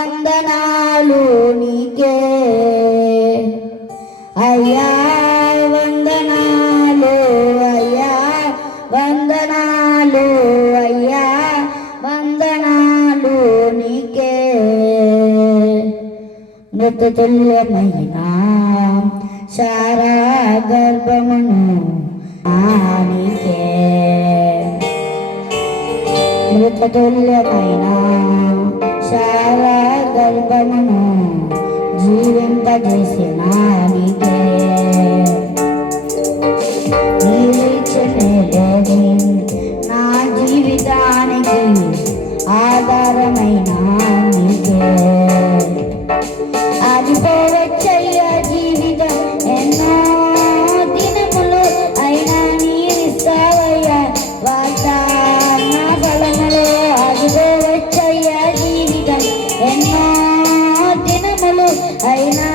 వందనాలు నీకే అయ్యా, వందనాలు అయ్యా, వందనాలు అయ్యా, వందనాలు నీకే. మృతతుల్యమైన శారా గర్భమును నీకే, మృతతుల్యమైన శారా గర్భమును జీవింపజేసిన నీకే. నీవిచ్చనేది నా జీవితానికి ఆధారమైన నీకే. ఆగిపోవచ్చయ్య జీవితం ఎన్నో దినములు, అయినా నీవిస్తావయ్యా వాగ్దాన ఫలములు. ఆగిపోవచ్చయ్య జీవితం ఎన్నో దినములు, అయినా